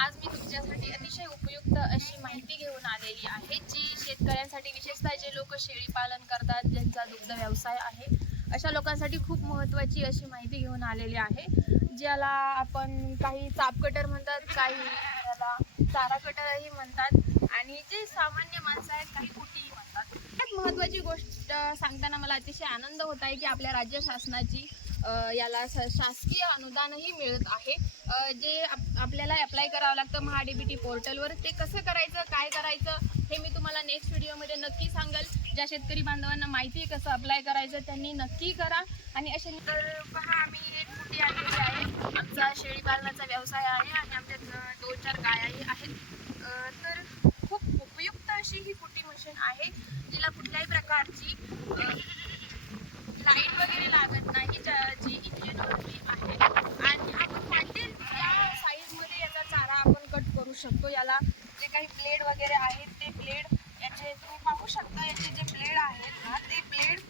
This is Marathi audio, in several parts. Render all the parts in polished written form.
आज मी तुमच्यासाठी अतिशय उपयुक्त अशी माहिती घेऊन आलेली आहे, जी शेतकऱ्यांसाठी विशेषतः जे लोक शेळी पालन करतात, ज्यांचा दुग्ध व्यवसाय आहे, अशा लोकांसाठी खूप महत्त्वाची अशी माहिती घेऊन आलेली आहे, ज्याला आपण काही चाप कटर म्हणतात, काही याला चारा कटरही म्हणतात आणि जे सामान्य माणसं आहेत काही कुटीही म्हणतात. सगळ्यात महत्त्वाची गोष्ट सांगताना मला अतिशय आनंद होत आहे की आपल्या राज्य शासनाची याला शासकीय अनुदानही मिळत आहे, जे आपल्याला अप्लाय करावं लागतं महाडीबीटी पोर्टलवर. ते कसं करायचं, काय करायचं हे मी तुम्हाला नेक्स्ट व्हिडिओमध्ये नक्की सांगेल. ज्या शेतकरी बांधवांना माहिती आहे कसं अप्लाय करायचं त्यांनी नक्की करा. आणि असे तर पहा, आम्ही एक कुटी आणलेली आहे. आमचा शेळी पालनाचा व्यवसाय आहे आणि आमच्यात 2-4 गायाही आहेत. तर खूप उपयुक्त अशी ही कुटी मशीन आहे, जिला कुठल्याही प्रकारची लाईट वगैरे लागत नाही, जी इंजिनवरती आहे. आणि आपण वाटेल त्या साईजमध्ये याचा चारा आपण कट करू शकतो. याला जे काही ब्लेड वगैरे आहेत ते ब्लेड याचे तुम्ही पाहू शकता. याचे जे ब्लेड आहेत ना ते ब्लेड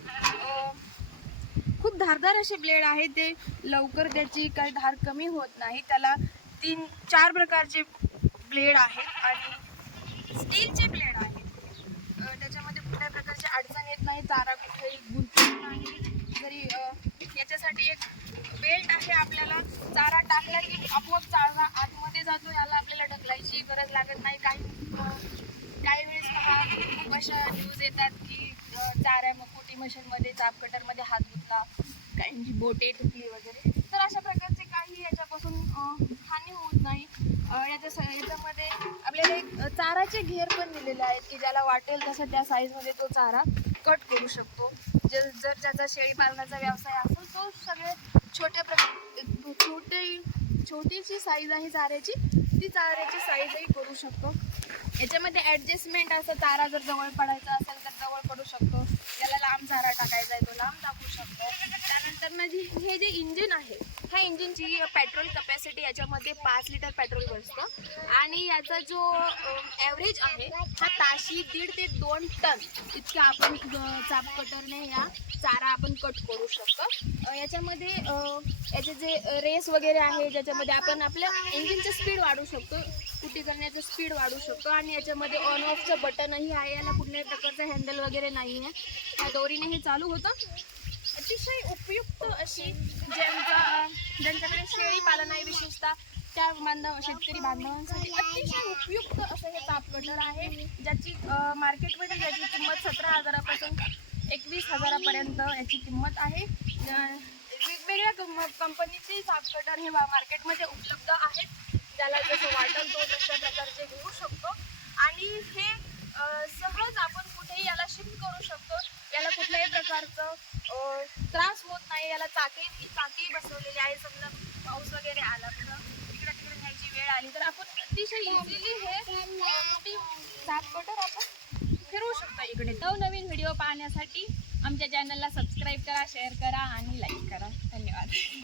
खूप धारदार असे ब्लेड आहेत. ते लवकर त्याची काही धार कमी होत नाही. त्याला 3-4 प्रकारचे ब्लेड आहेत आणि स्टीलचे ब्लेड आहेत. त्याच्यामध्ये कुठल्याही प्रकारची अडचण येत नाही, चारा कुठेही गुंतत नाही. जरी याच्यासाठी एक बेल्ट आहे, आपल्याला चारा टाकला की आपोआप चारा आतमध्ये जातो. याला आपल्याला ढकलायची गरज लागत नाही. काही वेळेस पहा खूप अशा न्यूज येतात की कुटी मशीनमध्ये चाप कटरमध्ये हात गुंतला, काहींची बोटे तुटली वगैरे. तर अशा प्रकारचे काही याच्यापासून हानी होत नाही. याच्यामध्ये आपल्याला एक चाराचे घेर पण दिलेले आहेत की ज्याला वाटेल तसं त्या साईजमध्ये तो चारा कट करू शकतो. जर ज्याचा शेळी पालनाचा व्यवसाय असेल तो छोटीशी साईज आहे चाऱ्याची, ती चाऱ्याची साईजही करू शकतो. याच्यामध्ये ॲडजस्टमेंट असं, चारा जर जवळ पडायचा असेल तर जवळ पडू शकतो, त्याला लांब चारा टाकायचा आहे तो लांब टाकू शकतो. त्यानंतर ना हे जे इंजिन आहे, ह्या इंजिनची पेट्रोल कपॅसिटी याच्यामध्ये 5 लिटर पेट्रोल बसतं आणि याचा जो ॲव्हरेज आहे हा ताशी 1.5 ते 2 टन इतक्या आपण चाप कटरने या चारा आपण कट करू शकतो. याच्यामध्ये याचे जे रेस वगैरे आहे, ज्याच्यामध्ये आपण आपल्या इंजिनचं स्पीड वाढवू शकतो, कुटी करण्याचं स्पीड वाढवू शकतो. आणि याच्यामध्ये ऑन ऑफचं बटनही आहे. याला कुठल्याही प्रकारचं हँडल वगैरे नाही आहे, त्या दोरीने हे चालू होतं. अतिशय उपयुक्त अशी ज्यांच्याकडे शेळी पालन आहे विशेषतः त्या शेतकरी बांधवांसाठी अतिशय उपयुक्त असं हे चाप कटर आहे, ज्याची मार्केटमध्ये ज्याची किंमत 17,000पासून 21,000पर्यंत याची किंमत आहे. वेगवेगळ्या कंपनीचे चाप कटर हे मार्केटमध्ये उपलब्ध आहेत. ज्याला जसं वाटेल तो तशा प्रकारचे घेऊ शकतो आणि हे सहज आपण कुठेही याला शिफ्ट करू शकतो. याला कुठल्याही प्रकारचं त्रास होत नाही. याला चाकी बसवलेली आहे. समजा पाऊस वगैरे आला तर इकडे तिकडे न्यायची वेळ आली तर आपण अतिशय इझिली हे चाप कटर आपण फिरवू शकतो. इकडे नवनवीन व्हिडिओ पाहण्यासाठी आमच्या चॅनलला सबस्क्राईब करा, शेअर करा आणि लाईक करा. धन्यवाद.